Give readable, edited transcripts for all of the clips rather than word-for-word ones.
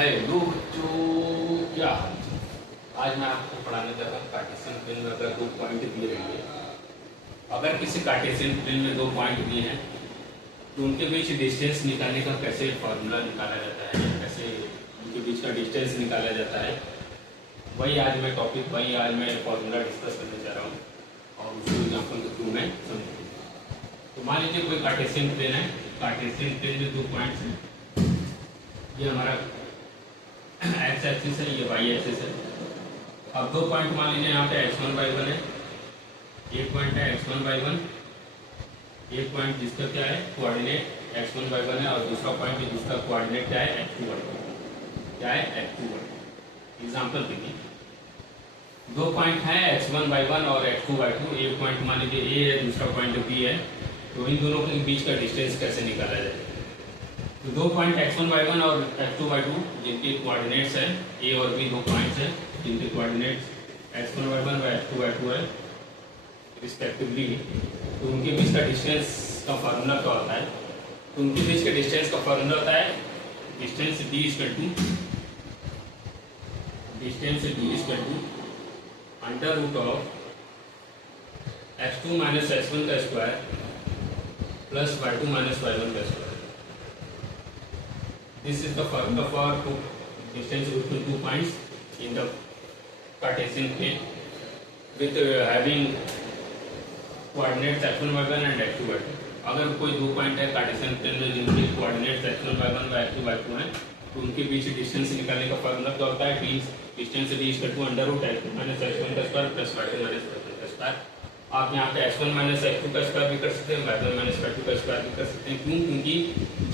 Hello बच्चों, क्या हाल है? आज मैं आपको पढ़ाने जा रहा हूँ कार्टेशियन प्लेन में अगर 2 पॉइंट दिए रहेंगे। अगर किसी कार्टेशियन प्लेन में 2 पॉइंट दिए हैं तो उनके बीच डिस्टेंस निकालने का कैसे फार्मूला निकाला जाता है, कैसे उनके बीच का डिस्टेंस निकाला जाता है, वही आज मैं फार्मूला डिस्कस करने जा रहा हूँ और उसको एग्जाम्पल के थ्रू मैं समझूँगा। तो मान लीजिए कोई कार्टेशियन प्लेन है, कार्टेशियन प्लेन में 2 पॉइंट्स हैं। ये हमारा एक्स एक्सिस है, ये वाई एक्सिस है। अब 2 पॉइंट मान लीजिए यहाँ पे x1/1 है, एक पॉइंट है x1/1, एक पॉइंट जिसका क्या है कोऑर्डिनेट x1/1 है और दूसरा पॉइंट जिसका कोऑर्डिनेट क्या है x2/1, क्या है x2/1। एग्जाम्पल के लिए 2 पॉइंट है x1/1 और x2/2, एक पॉइंट मान लीजिए a है, दूसरा पॉइंट b है। तो इन दोनों के बीच का डिस्टेंस कैसे निकाला जाए? तो 2 पॉइंट x1/1 और x2/2 जिनके कोऑर्डिनेट्स हैं a और b, 2 पॉइंट्स हैं जिनके कोऑर्डिनेट्स x1/1 और x2/2 है रिस्पेक्टिवली। तो उनके बीच का डिस्टेंस का फार्मूला क्या होता है? तो उनके बीच के डिस्टेंस का फार्मूला होता है distance d under root of x2 minus x1 का square plus y2 minus y1 का square. This is the formula for distance between 2 points in the Cartesian plane with having coordinates x1/1 and x2/2। अगर कोई 2 point है Cartesian plane में जिनके coordinates x1/1 व x2/2 हैं तो उनके बीच डिस्टेंस निकालने का फार्मूला क्या होता है? Distance d = under root x2 minus x1 का square plus y2 minus y1 का स्क्वायर। आप यहाँ पे x1 माइनस x2 का स्क्वायर भी कर सकते हैं, y1 माइनस y2 का स्क्वायर भी कर सकते हैं। क्यों? क्योंकि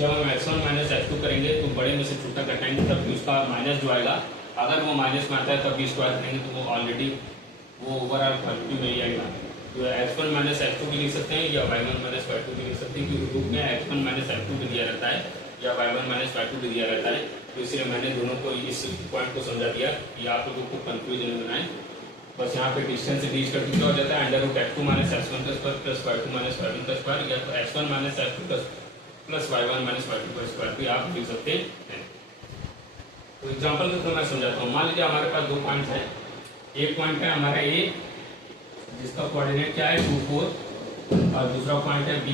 जब हम x1 माइनस x2 करेंगे तो बड़े में से छोटा घटाएंगे तब भी उसका माइनस जो आएगा, अगर वो माइनस में आता है तब भी स्क्वायर करेंगे तो वो ऑलरेडी वो ओवरऑल क्वालिटी में ही आएगा। तो x1 माइनस x2 भी लिख सकते हैं या y1 माइनस y2 भी लिख सकते हैं, क्योंकि रूप में x1 माइनस x2 भी दिया रहता है या y1 माइनस y2 भी दिया रहता है। तो इसलिए मैंने दोनों को इस पॉइंट को समझा दिया कि आप लोगों को कंफ्यूजन बनाए। बस यहाँ पे डिस्टेंस d क्या हो जाता है under root x2 minus x1 का square plus y2 minus y1 का स्क्वायर, या तो x1 माइनस x2 का प्लस y1 माइनस y2 का स्क्वायर भी आप लिख सकते हैं। तो एग्जांपल के थ्रू मैं समझाता हूँ। मान लीजिए हमारे पास 2 पॉइंट्स हैं। एक पॉइंट है हमारा a जिसका कोऑर्डिनेट क्या है 2, 4 और दूसरा पॉइंट है b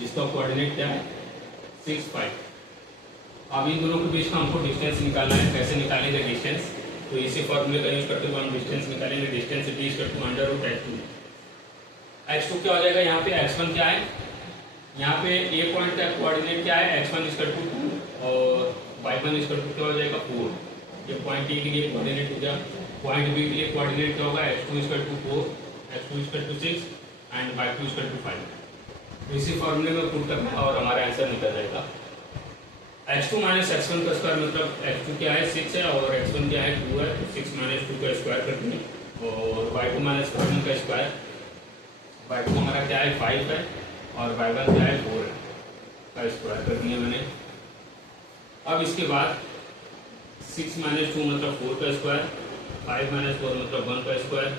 जिसका कोऑर्डिनेट क्या है 6, 5। अब इन दोनों के बीच का हमको डिस्टेंस निकालना है। कैसे निकालेंगे डिस्टेंस? तो इसी फॉर्मूले का यूज करते हुए हम डिस्टेंस निकालेंगे। Distance d = under root x2। x2 क्या हो जाएगा? यहाँ पे x1 क्या है? यहाँ पे a पॉइंट का कोऑर्डिनेट क्या है? x1 = 2 और y1 = क्या हो जाएगा 4। ये पॉइंट a के लिए कोऑर्डिनेट हो गया। पॉइंट b के लिए कोऑर्डिनेट क्या होगा? x2 = 4, x2 = 6 and y2 = 5। तो इसी फॉर्मूले में पुट करना है और हमारा आंसर निकल जाएगा। x2 माइनस x1 का स्क्वायर मतलब x2 क्या है 6 है और x1 क्या है 2 है, तो 6 माइनस 2 का स्क्वायर कर देंगे। और y2 माइनस y1 का स्क्वायर, y2 हमारा क्या है 5 है और y1 क्या है 4 है का स्क्वायर कर दिया मैंने। अब इसके बाद 6 माइनस 2 मतलब 4 का स्क्वायर, 5 माइनस 4 मतलब 1 का स्क्वायर।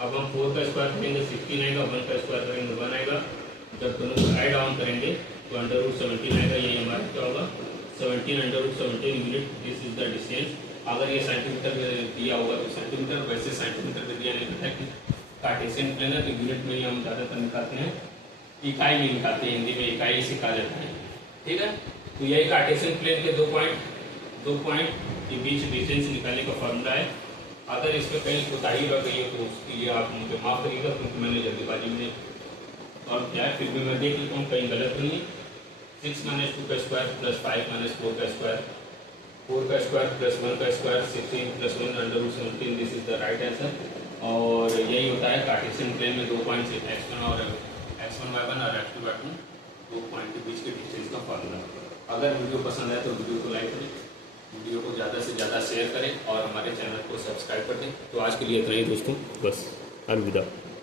अब हम 4 का स्क्वायर करेंगे 16 आएगा, 1 का स्क्वायर करेंगे 1 आएगा। जब दोनों को ऐड ऑन करेंगे तो अंडर रूट 17 आएगा। ये हमारा क्या होगा 17 under root 17 unit. This is the distance. अगर ये सेंटीमीटर में दिया होगा तो सेंटीमीटर, वैसे सेंटीमीटर में दिया नहीं रहता है। कार्टेशियन प्लेन है तो यूनिट में ही हम ज़्यादातर निकालते हैं, इकाई में निकालते हैं। हिंदी में इकाई सिखा जाता है, ठीक है। तो यही कार्टेशियन प्लेन के 2 पॉइंट के बीच डिस्टेंस निकालने का फॉर्मूला है। अगर इसमें कहीं कोताही रह गई है तो उसके लिए आप मुझे माफ़ करिएगा, क्योंकि मैंने जल्दीबाजी में और क्या है, फिर भी मैं देख लेता हूँ कहीं गलत तो नहीं। 6 माइनस 2 का स्क्वायर प्लस 5 माइनस 4 का स्क्वायर, 4 का स्क्वायर प्लस 1 का square, 16 plus 1 under root 17। This is the right answer. और यही होता है कार्टेशियन प्लेन में 2 पॉइंट्स x1 और x1/1 और x2/2, 2 पॉइंट के बीच के डिस्टेंस का फॉर्मूला। अगर वीडियो पसंद आए तो वीडियो को लाइक करें, वीडियो को ज़्यादा से ज़्यादा शेयर करें और हमारे चैनल को सब्सक्राइब कर दें। तो आज के लिए इतना ही दोस्तों, बस अलविदा।